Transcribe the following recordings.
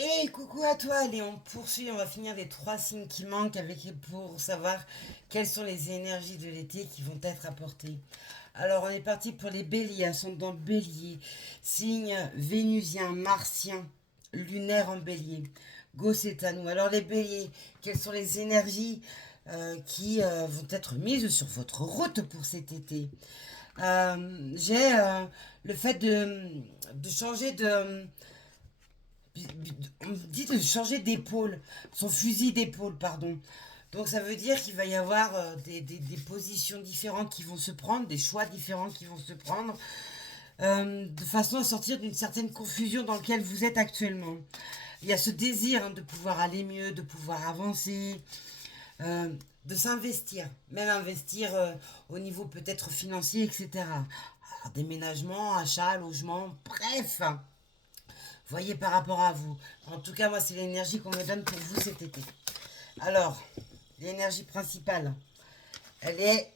Et coucou à toi, allez, on poursuit, on va finir les trois signes qui manquent pour savoir quelles sont les énergies de l'été qui vont être apportées. Alors, on est parti pour les béliers, ascendant bélier, signe vénusien, martien, lunaire en bélier. Go, c'est à nous. Alors, les béliers, quelles sont les énergies qui vont être mises sur votre route pour cet été? J'ai le fait de changer de on dit de changer d'épaule, son fusil d'épaule, pardon. Donc ça veut dire qu'il va y avoir des positions différentes qui vont se prendre, des choix différents qui vont se prendre, de façon à sortir d'une certaine confusion dans laquelle vous êtes actuellement. Il y a ce désir de pouvoir aller mieux, de pouvoir avancer, euh, de s'investir, même investir au niveau peut-être financier, etc. Alors, déménagement, achat, logement, bref. Voyez par rapport à vous. En tout cas, moi, c'est l'énergie qu'on me donne pour vous cet été. Alors, l'énergie principale, elle est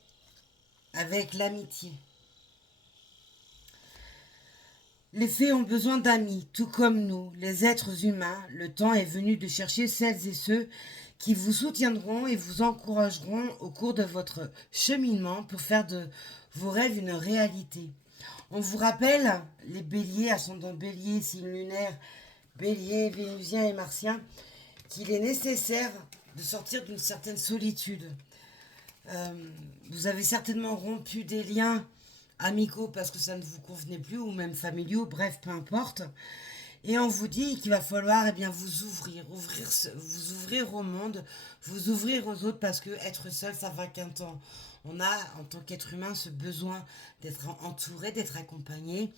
avec l'amitié. Les fées ont besoin d'amis, tout comme nous, les êtres humains. Le temps est venu de chercher celles et ceux qui vous soutiendront et vous encourageront au cours de votre cheminement pour faire de vos rêves une réalité. On vous rappelle, les béliers, ascendant bélier, signe lunaire, bélier, vénusien et martien, qu'il est nécessaire de sortir d'une certaine solitude. Euh, Vous avez certainement rompu des liens amicaux parce que ça ne vous convenait plus, ou même familiaux, bref, peu importe. Et on vous dit qu'il va falloir eh bien, vous vous ouvrir au monde, vous ouvrir aux autres parce que être seul, ça va qu'un temps. On a, en tant qu'être humain, ce besoin d'être entouré, d'être accompagné,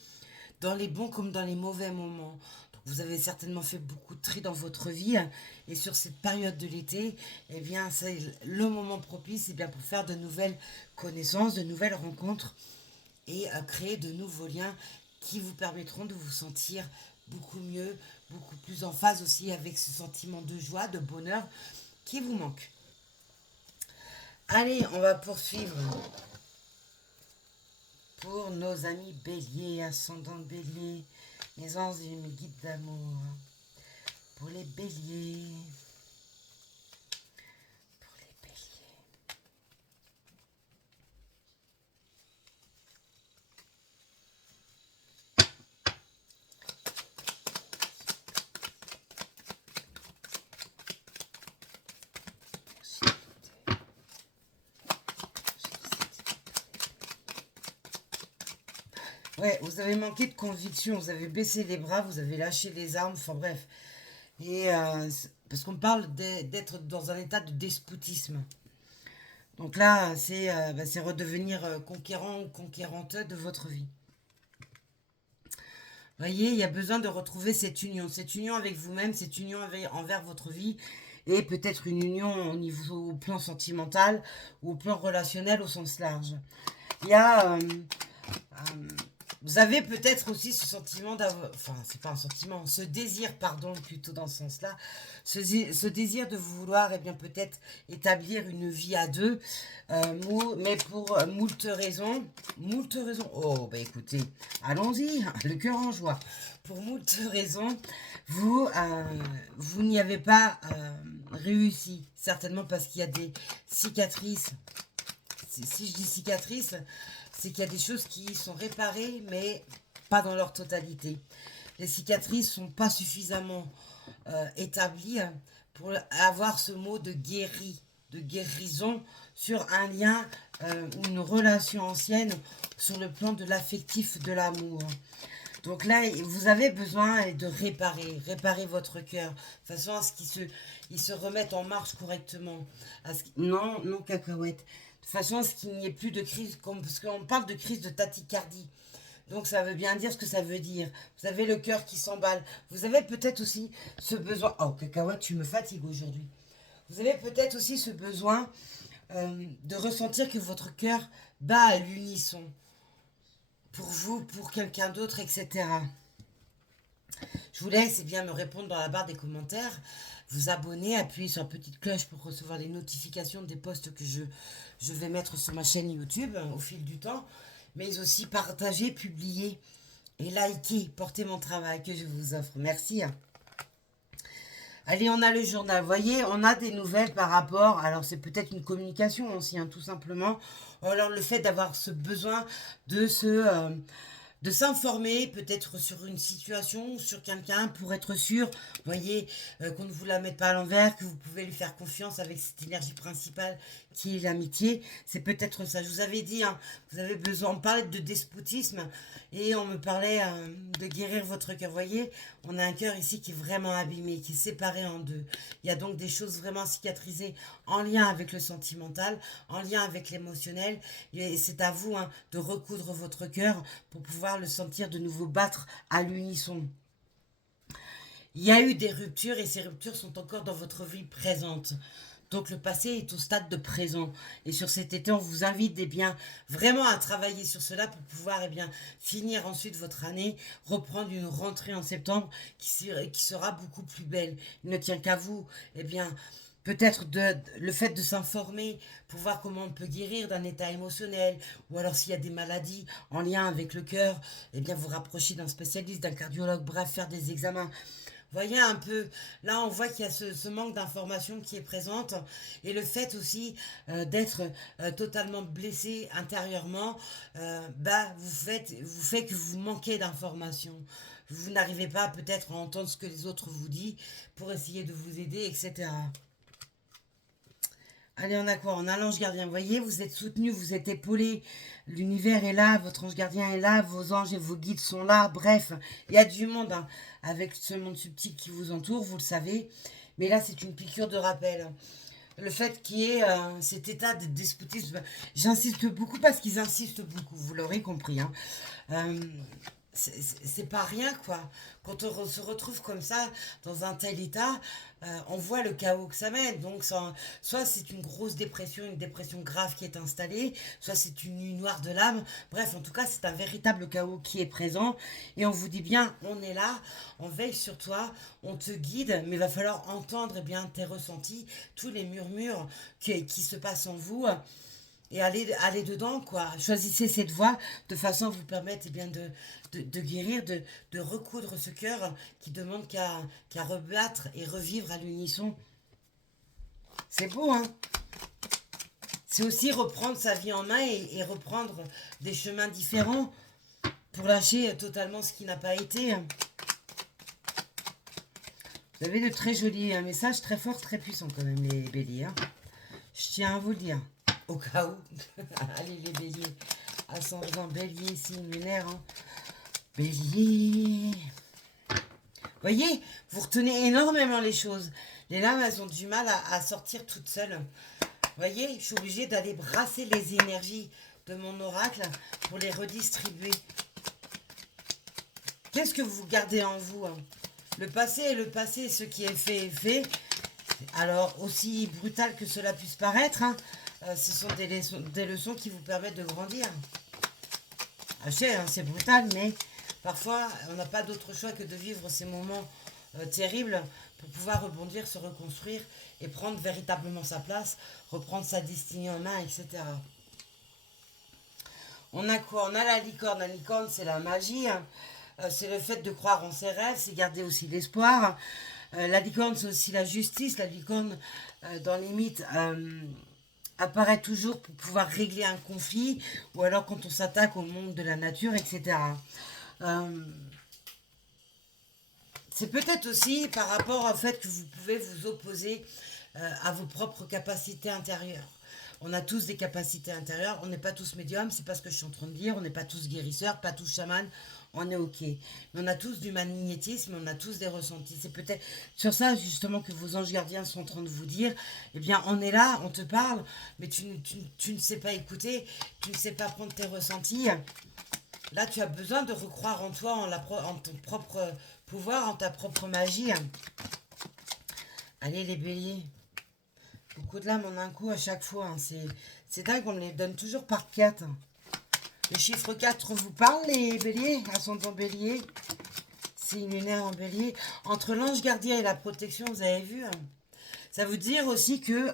dans les bons comme dans les mauvais moments. Donc vous avez certainement fait beaucoup de tri dans votre vie, hein, et sur cette période de l'été, eh bien c'est le moment propice eh bien, pour faire de nouvelles connaissances, de nouvelles rencontres et créer de nouveaux liens qui vous permettront de vous sentir beaucoup mieux, beaucoup plus en phase aussi avec ce sentiment de joie, de bonheur qui vous manque. Allez, on va poursuivre pour nos amis béliers, ascendant bélier, mes anges et mes guides d'amour. Pour les béliers. Pour les béliers. Ouais, vous avez manqué de conviction, vous avez baissé les bras, vous avez lâché les armes, enfin bref. Et parce qu'on parle d'être dans un état de despotisme. Donc là, c'est redevenir conquérant ou conquérante de votre vie. Vous voyez, il y a besoin de retrouver cette union avec vous-même, cette union envers votre vie, et peut-être une union au plan sentimental ou au plan relationnel au sens large. Il y a euh, Vous avez peut-être aussi ce sentiment d'avoir, enfin, c'est pas un sentiment, ce désir, pardon, plutôt dans ce sens-là, ce désir de vouloir, eh bien, peut-être établir une vie à deux, mais pour moult raisons, oh, bah écoutez, allons-y, le cœur en joie. Pour moult raisons, vous n'y avez pas réussi, certainement parce qu'il y a des cicatrices. Si je dis cicatrices, c'est qu'il y a des choses qui sont réparées, mais pas dans leur totalité. Les cicatrices sont pas suffisamment établies pour avoir ce mot de guéri, de guérison sur un lien ou une relation ancienne sur le plan de l'affectif, de l'amour. Donc là, vous avez besoin de réparer votre cœur, de façon à ce il se remette en marche correctement. Non, non, cacahuète. De façon à ce qu'il n'y ait plus de crise, parce qu'on parle de crise de tachycardie. Donc ça veut bien dire ce que ça veut dire. Vous avez le cœur qui s'emballe. Vous avez peut-être aussi ce besoin... Oh, cacahuète, tu me fatigues aujourd'hui. Vous avez peut-être aussi ce besoin de ressentir que votre cœur bat à l'unisson. Pour vous, pour quelqu'un d'autre, etc. Je vous laisse bien me répondre dans la barre des commentaires, vous abonner, appuyer sur la petite cloche pour recevoir les notifications des posts que je vais mettre sur ma chaîne YouTube au fil du temps, mais aussi partager, publier et liker, porter mon travail que je vous offre. Merci. Allez, on a le journal. Vous voyez, on a des nouvelles par rapport. Alors, c'est peut-être une communication aussi, hein, tout simplement. Ou alors, le fait d'avoir ce besoin de de s'informer peut-être sur une situation, sur quelqu'un, pour être sûr, vous voyez, qu'on ne vous la mette pas à l'envers, que vous pouvez lui faire confiance avec cette énergie principale qui est l'amitié. C'est peut-être ça. Je vous avais dit, hein, vous avez besoin, on parlait de despotisme et on me parlait de guérir votre cœur. Vous voyez, on a un cœur ici qui est vraiment abîmé, qui est séparé en deux. Il y a donc des choses vraiment cicatrisées en lien avec le sentimental, en lien avec l'émotionnel. Et c'est à vous, hein, de recoudre votre cœur pour pouvoir le sentir de nouveau battre à l'unisson. Il y a eu des ruptures et ces ruptures sont encore dans votre vie présente. Donc le passé est au stade de présent. Et sur cet été, on vous invite vraiment à travailler sur cela pour pouvoir finir ensuite votre année, reprendre une rentrée en septembre qui sera beaucoup plus belle. Il ne tient qu'à vous, peut-être le fait de s'informer pour voir comment on peut guérir d'un état émotionnel, ou alors s'il y a des maladies en lien avec le cœur, vous rapprocher d'un spécialiste, d'un cardiologue, bref, faire des examens. Voyez un peu, là on voit qu'il y a ce manque d'information qui est présente, et le fait aussi d'être totalement blessé intérieurement, vous fait que vous manquez d'informations. Vous n'arrivez pas peut-être à entendre ce que les autres vous disent pour essayer de vous aider, etc. Allez, on a quoi? On a l'ange gardien. Vous voyez, vous êtes soutenu, vous êtes épaulé. L'univers est là, votre ange gardien est là, vos anges et vos guides sont là. Bref, il y a du monde, hein, avec ce monde subtil qui vous entoure, vous le savez. Mais là, c'est une piqûre de rappel. Le fait qu'il y ait cet état de despotisme, j'insiste beaucoup parce qu'ils insistent beaucoup, vous l'aurez compris, hein. Euh, c'est pas rien, quoi. Quand on se retrouve comme ça, dans un tel état, on voit le chaos que ça mène. Donc, soit c'est une grosse dépression, une dépression grave qui est installée, soit c'est une nuit noire de l'âme. Bref, en tout cas, c'est un véritable chaos qui est présent. Et on vous dit bien, on est là, on veille sur toi, on te guide, mais il va falloir entendre tes ressentis, tous les murmures qui se passent en vous, et aller dedans, quoi. Choisissez cette voie de façon à vous permettre de guérir, de recoudre ce cœur qui demande qu'à rebattre et revivre à l'unisson. C'est beau, hein? C'est aussi reprendre sa vie en main et reprendre des chemins différents pour lâcher totalement ce qui n'a pas été. Vous avez de très jolis messages, très forts, très puissants quand même, les béliers, hein. Je tiens à vous le dire. Au cas où. Allez, les béliers. Ascendant bélier, signe lunaire. Hein. Bélier. Voyez, vous retenez énormément les choses. Les lames, elles ont du mal à sortir toutes seules. Voyez, je suis obligée d'aller brasser les énergies de mon oracle pour les redistribuer. Qu'est-ce que vous gardez en vous, hein? Le passé est le passé, ce qui est fait est fait. Alors, aussi brutal que cela puisse paraître, hein, ce sont des leçons qui vous permettent de grandir. Je sais, hein, c'est brutal, mais parfois, on n'a pas d'autre choix que de vivre ces moments terribles pour pouvoir rebondir, se reconstruire et prendre véritablement sa place, reprendre sa destinée en main, etc. On a quoi? On a la licorne. La licorne, c'est la magie, hein. C'est le fait de croire en ses rêves, c'est garder aussi l'espoir. La licorne, c'est aussi la justice. La licorne, dans les mythes, apparaît toujours pour pouvoir régler un conflit, ou alors quand on s'attaque au monde de la nature, etc. C'est peut-être aussi par rapport au fait que vous pouvez vous opposer à vos propres capacités intérieures. On a tous des capacités intérieures, on n'est pas tous médiums, c'est pas ce que je suis en train de dire, on n'est pas tous guérisseurs, pas tous chamans, on est ok. Mais on a tous du magnétisme, on a tous des ressentis. C'est peut-être sur ça justement que vos anges gardiens sont en train de vous dire, on est là, on te parle, mais tu ne sais pas écouter, tu ne sais pas prendre tes ressentis. Là, tu as besoin de recroire en toi, en ton propre pouvoir, en ta propre magie. Allez les béliers. Beaucoup de lames en un coup à chaque fois. Hein. C'est dingue, on me les donne toujours par 4. Le chiffre 4 vous parle, les béliers? Ascendant bélier. Signe lunaire en bélier. Entre l'ange gardien et la protection, vous avez vu, hein, ça veut dire aussi que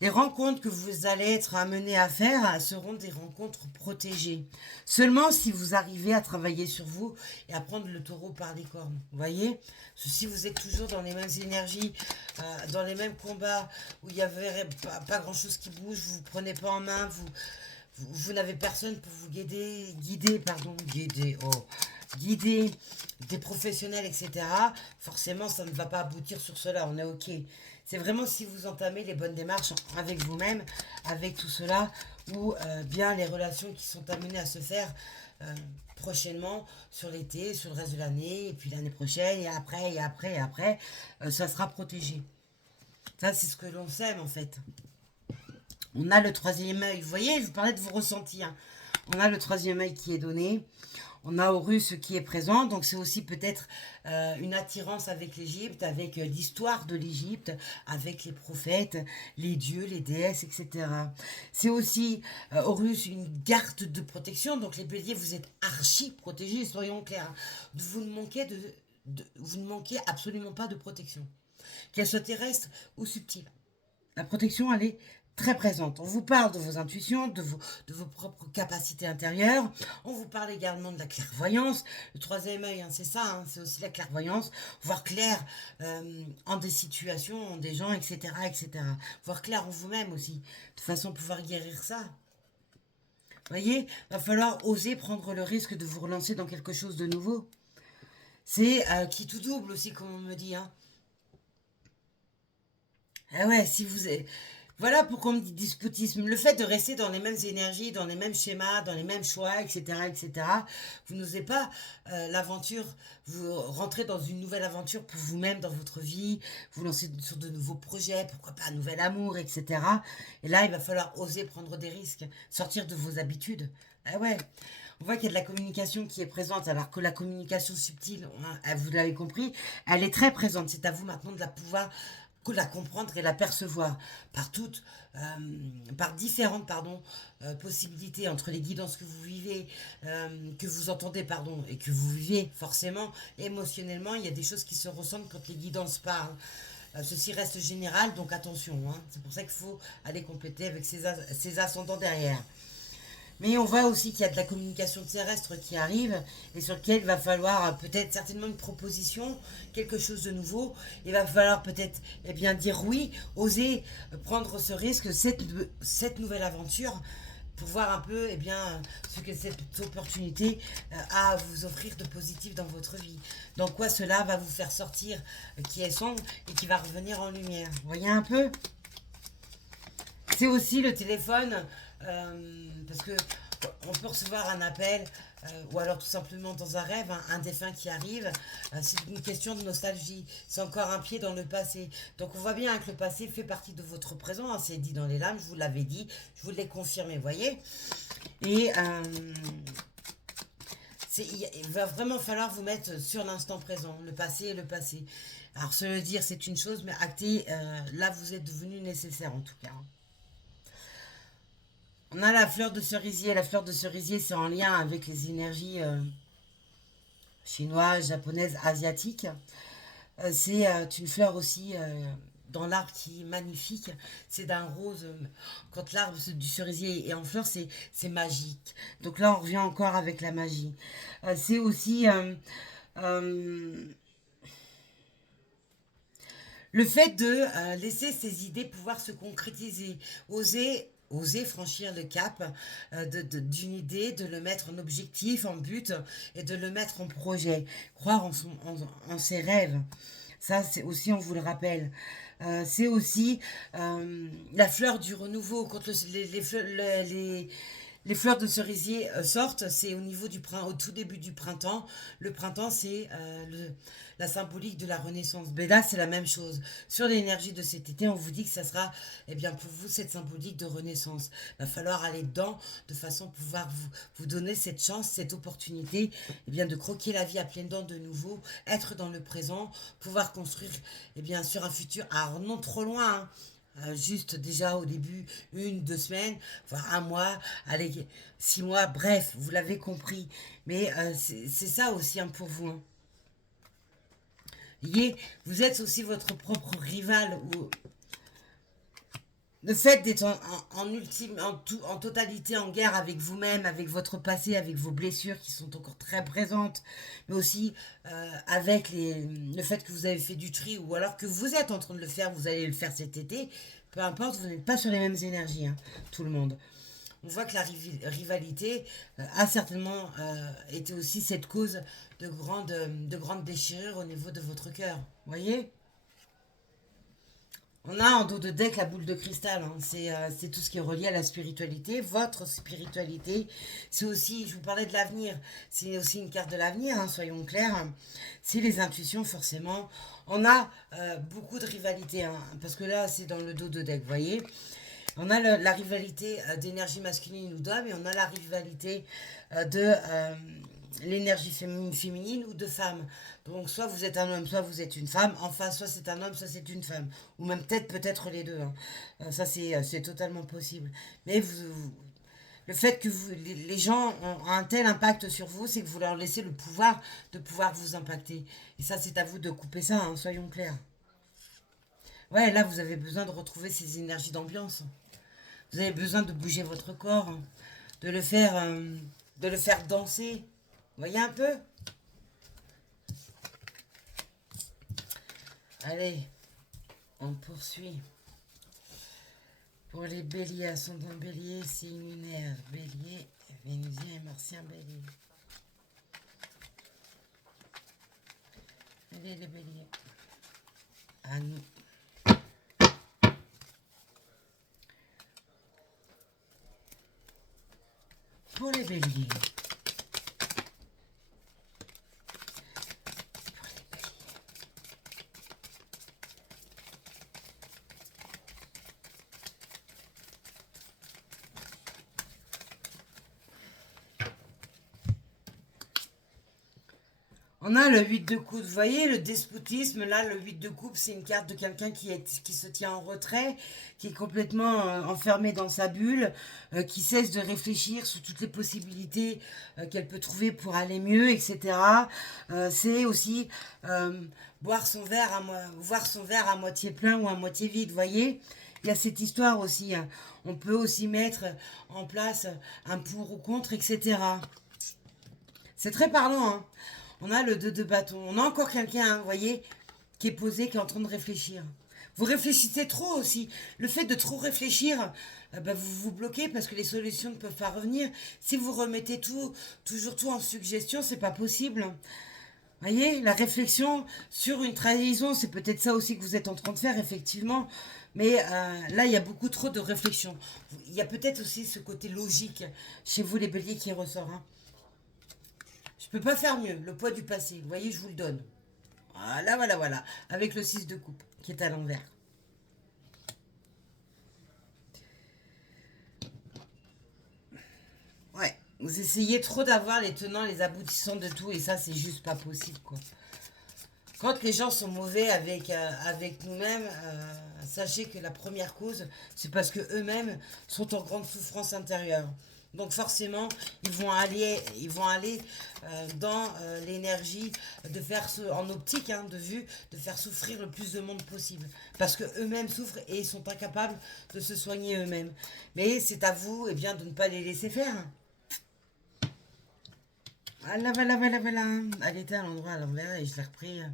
Les rencontres que vous allez être amenés à faire seront des rencontres protégées. Seulement si vous arrivez à travailler sur vous et à prendre le taureau par les cornes. Vous voyez? Si vous êtes toujours dans les mêmes énergies, dans les mêmes combats, où il n'y avait pas grand-chose qui bouge, vous ne vous prenez pas en main, vous n'avez personne pour vous guider des professionnels, etc. Forcément, ça ne va pas aboutir sur cela, on est OK. C'est vraiment si vous entamez les bonnes démarches avec vous-même, avec tout cela, ou bien les relations qui sont amenées à se faire prochainement, sur l'été, sur le reste de l'année, et puis l'année prochaine, et après, et après, et après, ça sera protégé. Ça, c'est ce que l'on sème, en fait. On a le troisième œil. Vous voyez, je vous parlais de vos ressentis. Hein. On a le troisième œil qui est donné. On a Horus qui est présent. Donc, c'est aussi peut-être une attirance avec l'Égypte, avec l'histoire de l'Égypte, avec les prophètes, les dieux, les déesses, etc. C'est aussi Horus, une garde de protection. Donc, les béliers, vous êtes archi protégés, soyons clairs. Vous ne manquez absolument pas de protection. Qu'elle soit terrestre ou subtile. La protection, elle est très présente. On vous parle de vos intuitions, de vos propres capacités intérieures. On vous parle également de la clairvoyance. Le troisième œil, hein, c'est ça, hein, c'est aussi la clairvoyance. Voir clair en des situations, en des gens, etc., etc. Voir clair en vous-même aussi, de façon à pouvoir guérir ça. Vous voyez, va falloir oser prendre le risque de vous relancer dans quelque chose de nouveau. C'est qui tout double aussi, comme on me dit, hein. Ah ouais, si vous êtes... Voilà pourquoi on me dit despotisme. Le fait de rester dans les mêmes énergies, dans les mêmes schémas, dans les mêmes choix, etc., etc., vous n'osez pas l'aventure, vous rentrez dans une nouvelle aventure pour vous-même dans votre vie, vous lancez sur de nouveaux projets, pourquoi pas un nouvel amour, etc. Et là, il va falloir oser prendre des risques, sortir de vos habitudes. Ah ouais, on voit qu'il y a de la communication qui est présente, alors que la communication subtile, hein, vous l'avez compris, elle est très présente. C'est à vous maintenant de la pouvoir que la comprendre et la percevoir par toutes, par différentes possibilités entre les guidances que vous vivez, que vous entendez et que vous vivez forcément émotionnellement. Il y a des choses qui se ressentent quand les guidances parlent. Ceci reste général, donc attention. Hein. C'est pour ça qu'il faut aller compléter avec ses ascendants derrière. Mais on voit aussi qu'il y a de la communication terrestre qui arrive et sur lequel il va falloir peut-être certainement une proposition, quelque chose de nouveau. Il va falloir peut-être dire oui, oser prendre ce risque, cette nouvelle aventure pour voir un peu ce que cette opportunité a à vous offrir de positif dans votre vie. Dans quoi cela va vous faire sortir qui est sombre et qui va revenir en lumière. Vous voyez un peu ? C'est aussi le téléphone, parce que on peut recevoir un appel, ou alors tout simplement dans un rêve, un défunt qui arrive. C'est une question de nostalgie. C'est encore un pied dans le passé. Donc on voit bien que le passé fait partie de votre présent. Hein, c'est dit dans les lames, je vous l'avais dit, je vous l'ai confirmé, vous voyez. Et il va vraiment falloir vous mettre sur l'instant présent. Le passé est le passé. Alors se le dire, c'est une chose, mais acter, là vous êtes devenu nécessaire en tout cas. On a la fleur de cerisier. La fleur de cerisier, c'est en lien avec les énergies chinoises, japonaises, asiatiques. C'est une fleur aussi dans l'arbre qui est magnifique. C'est d'un rose. Quand l'arbre du cerisier est en fleur, c'est magique. Donc là, on revient encore avec la magie. C'est aussi euh, le fait de laisser ses idées pouvoir se concrétiser. Oser franchir le cap d'une idée, de le mettre en objectif, en but, et de le mettre en projet. Croire en ses rêves. Ça, c'est aussi, on vous le rappelle. C'est aussi la fleur du renouveau. Quand les fleurs de cerisier sortent, c'est au niveau au tout début du printemps. Le printemps, c'est la symbolique de la renaissance. Mais là, c'est la même chose. Sur l'énergie de cet été, on vous dit que ça sera, pour vous, cette symbolique de renaissance. Il va falloir aller dedans de façon à pouvoir vous donner cette chance, cette opportunité, de croquer la vie à pleines dents de nouveau, être dans le présent, pouvoir construire, sur un futur, alors non trop loin, hein, juste déjà au début, 1, 2 semaines, voire un mois, allez, 6 mois, bref, vous l'avez compris. Mais c'est ça aussi pour vous. Hein. Vous êtes aussi votre propre rival. Le fait d'être en ultime, en totalité en guerre avec vous-même, avec votre passé, avec vos blessures qui sont encore très présentes, mais aussi avec le fait que vous avez fait du tri ou alors que vous êtes en train de le faire, vous allez le faire cet été, peu importe, vous n'êtes pas sur les mêmes énergies, hein, tout le monde. On voit que la rivalité a certainement été aussi cette cause de grandes déchirures au niveau de votre cœur. Vous voyez? On a en dos de deck la boule de cristal, hein. C'est tout ce qui est relié à la spiritualité. Votre spiritualité, c'est aussi, je vous parlais de l'avenir, c'est aussi une carte de l'avenir, hein, soyons clairs. C'est les intuitions, forcément. On a beaucoup de rivalité, hein, parce que là, c'est dans le dos de deck, vous voyez. On a la rivalité d'énergie masculine ou d'homme, et on a la rivalité de l'énergie féminine ou de femme. Donc soit vous êtes un homme, soit vous êtes une femme. Enfin, soit c'est un homme, soit c'est une femme. Ou même peut-être les deux, hein. Ça, c'est totalement possible. Mais le fait que les gens ont un tel impact sur vous, c'est que vous leur laissez le pouvoir de pouvoir vous impacter. Et ça, c'est à vous de couper ça, hein, soyons clairs. Ouais, là, vous avez besoin de retrouver ces énergies d'ambiance. Vous avez besoin de bouger votre corps, hein, de le faire, de le faire danser. Vous voyez un peu? Allez, on poursuit. Pour les béliers, ascendant bélier, signe lunaire, bélier, vénusien et martien bélier. Allez les béliers. À nous. Pour les béliers. On a le 8 de coupe, vous voyez, le despotisme, là, le 8 de coupe, c'est une carte de quelqu'un qui se tient en retrait, qui est complètement enfermé dans sa bulle, qui cesse de réfléchir sur toutes les possibilités qu'elle peut trouver pour aller mieux, etc. C'est aussi voir son verre à moitié plein ou à moitié vide, vous voyez. Il y a cette histoire aussi, hein. On peut aussi mettre en place un pour ou contre, etc. C'est très parlant, hein. On a le 2 de bâton. On a encore quelqu'un, hein, vous voyez, qui est posé, qui est en train de réfléchir. Vous réfléchissez trop aussi. Le fait de trop réfléchir, vous vous bloquez parce que les solutions ne peuvent pas revenir. Si vous remettez toujours tout en suggestion, c'est pas possible. Vous voyez, la réflexion sur une trahison, c'est peut-être ça aussi que vous êtes en train de faire, effectivement. Mais là, il y a beaucoup trop de réflexion. Il y a peut-être aussi ce côté logique chez vous, les béliers, qui ressort, hein. Je peux pas faire mieux. Le poids du passé. Vous voyez, je vous le donne. Voilà, voilà, voilà. Avec le 6 de coupe qui est à l'envers. Ouais. Vous essayez trop d'avoir les tenants, les aboutissants de tout et ça, c'est juste pas possible, quoi. Quand les gens sont mauvais avec nous-mêmes, sachez que la première cause, c'est parce que eux-mêmes sont en grande souffrance intérieure. Donc forcément, ils vont aller dans l'énergie de faire en optique, hein, de vue, de faire souffrir le plus de monde possible. Parce que eux-mêmes souffrent et ils sont incapables de se soigner eux-mêmes. Mais c'est à vous, eh bien, de ne pas les laisser faire. Voilà, voilà, voilà, voilà. Elle était à l'endroit à l'envers et je l'ai repris. Vous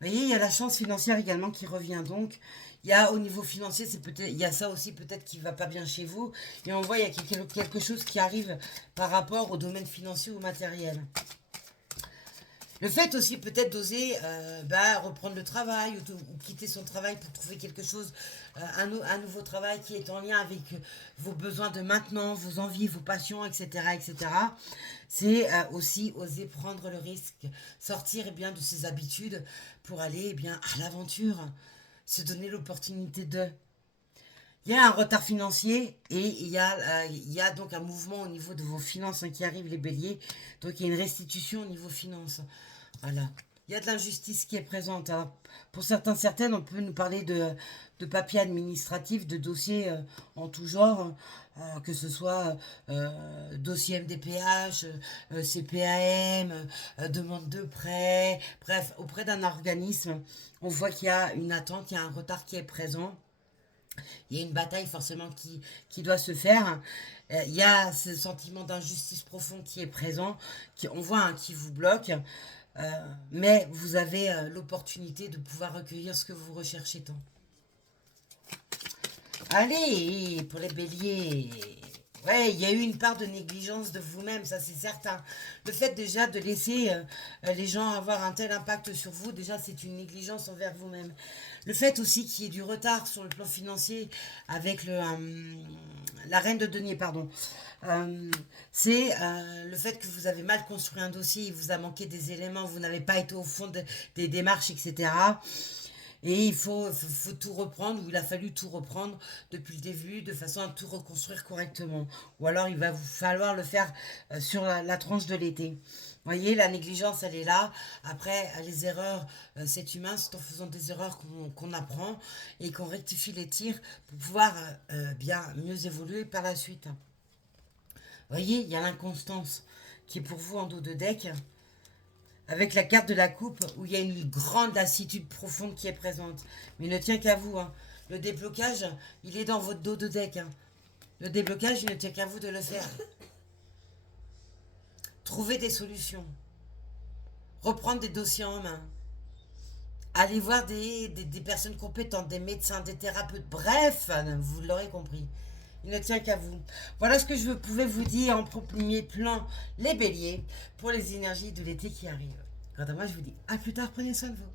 voyez, il y a la chance financière également qui revient donc. Il y a au niveau financier, il y a ça aussi peut-être qui va pas bien chez vous. Et on voit il y a quelque chose qui arrive par rapport au domaine financier ou matériel. Le fait aussi peut-être d'oser reprendre le travail ou quitter son travail pour trouver quelque chose, un nouveau travail qui est en lien avec vos besoins de maintenant, vos envies, vos passions, etc. etc. C'est aussi oser prendre le risque, sortir bien de ses habitudes pour aller bien à l'aventure, se donner l'opportunité de... Il y a un retard financier et il y a donc un mouvement au niveau de vos finances, hein, qui arrive, les béliers. Donc il y a une restitution au niveau finances. Voilà. Il y a de l'injustice qui est présente, hein. Pour certaines, on peut nous parler de papiers administratifs, de dossiers en tout genre, que ce soit dossier MDPH, CPAM, demande de prêt, bref, auprès d'un organisme, on voit qu'il y a une attente, il y a un retard qui est présent. Il y a une bataille forcément qui doit se faire. Il y a ce sentiment d'injustice profond qui est présent, on voit qui vous bloque, mais vous avez l'opportunité de pouvoir recueillir ce que vous recherchez tant. Allez, pour les béliers. Ouais, il y a eu une part de négligence de vous-même, ça c'est certain. Le fait déjà de laisser les gens avoir un tel impact sur vous, déjà c'est une négligence envers vous-même. Le fait aussi qu'il y ait du retard sur le plan financier avec la reine de denier, pardon. C'est le fait que vous avez mal construit un dossier, il vous a manqué des éléments, vous n'avez pas été au fond des démarches, etc. Et faut tout reprendre, ou il a fallu tout reprendre depuis le début, de façon à tout reconstruire correctement. Ou alors il va vous falloir le faire sur la tranche de l'été. Vous voyez, la négligence, elle est là. Après, les erreurs, c'est humain. C'est en faisant des erreurs qu'on apprend et qu'on rectifie les tirs pour pouvoir bien mieux évoluer par la suite. Vous voyez, il y a l'inconstance qui est pour vous en dos de deck, avec la carte de la coupe où il y a une grande lassitude profonde qui est présente. Mais il ne tient qu'à vous. Hein. Le déblocage, il est dans votre dos de deck. Hein. Le déblocage, il ne tient qu'à vous de le faire. Trouver des solutions. Reprendre des dossiers en main. Aller voir des personnes compétentes, des médecins, des thérapeutes. Bref, vous l'aurez compris. Il ne tient qu'à vous. Voilà ce que je pouvais vous dire en premier plan, les béliers, pour les énergies de l'été qui arrivent. Quant à moi, je vous dis à plus tard, prenez soin de vous.